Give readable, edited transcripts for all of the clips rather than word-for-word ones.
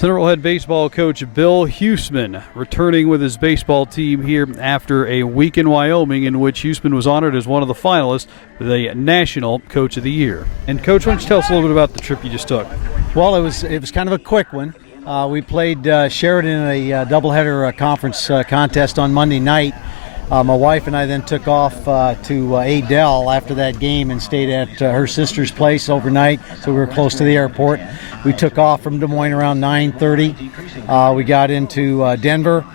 Centerville head baseball coach Bill Huisman returning with his baseball team here after a week in Wyoming in which Huisman was honored as one of the finalists for the National Coach of the Year. And Coach, why don't you tell us a little bit about the trip you just took? Well, it was kind of a quick one. We played Sheridan in a doubleheader conference contest on Monday night. My wife and I then took off to Adel after that game and stayed at her sister's place overnight, so we were close to the airport. We took off from Des Moines around 9:30. We got into Denver,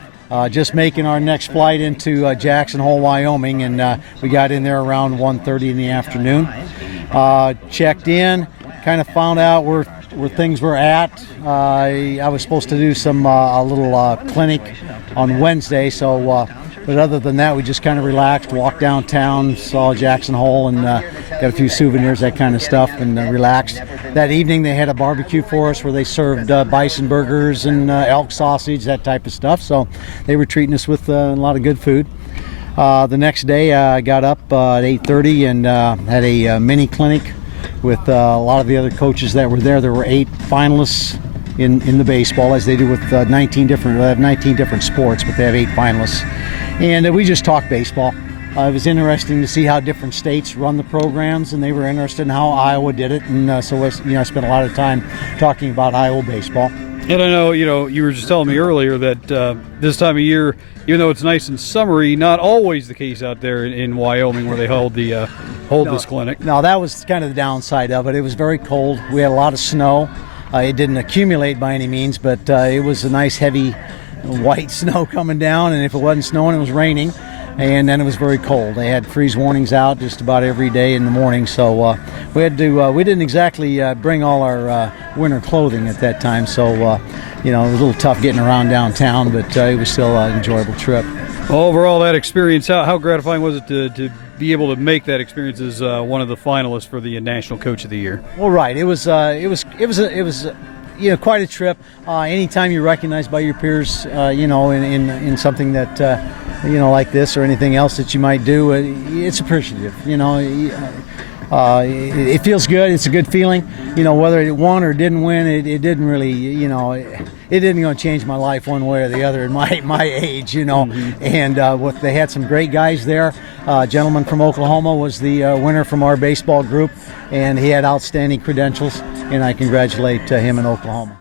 just making our next flight into Jackson Hole, Wyoming, and we got in there around 1:30 in the afternoon. Checked in, kind of found out where things were at. I was supposed to do some a little clinic on Wednesday, so but other than that, we just kind of relaxed, walked downtown, saw Jackson Hole, and got a few souvenirs, that kind of stuff, and relaxed. That evening, they had a barbecue for us where they served bison burgers and elk sausage, that type of stuff. So they were treating us with a lot of good food. The next day, I got up at 8:30 and had a mini clinic with a lot of the other coaches that were there. There were 8 finalists in the baseball, as they do with 19 different sports, but they have 8 finalists. And we just talked baseball. It was interesting to see how different states run the programs, and they were interested in how Iowa did it. And so I spent a lot of time talking about Iowa baseball. And I know, you were just telling me earlier that this time of year, even though it's nice and summery, not always the case out there in Wyoming where they hold this clinic. No, that was kind of the downside of it. It was very cold. We had a lot of snow. It didn't accumulate by any means, but it was a nice heavy white snow coming down, and if it wasn't snowing, it was raining, and then it was very cold. They had freeze warnings out just about every day in the morning, so we didn't exactly bring all our winter clothing at that time, so it was a little tough getting around downtown, but it was still an enjoyable trip. Well, overall, that experience, how gratifying was it to be able to make that experience as one of the finalists for the National Coach of the Year? Well, right, it was quite a trip. Anytime you're recognized by your peers, in something that, like this or anything else that you might do, it's appreciative. It feels good. It's a good feeling. Whether it won or didn't win, it didn't really, it didn't going to change my life one way or the other in my age, Mm-hmm. And they had some great guys there. A gentleman from Oklahoma was the winner from our baseball group, and he had outstanding credentials, and I congratulate him in Oklahoma.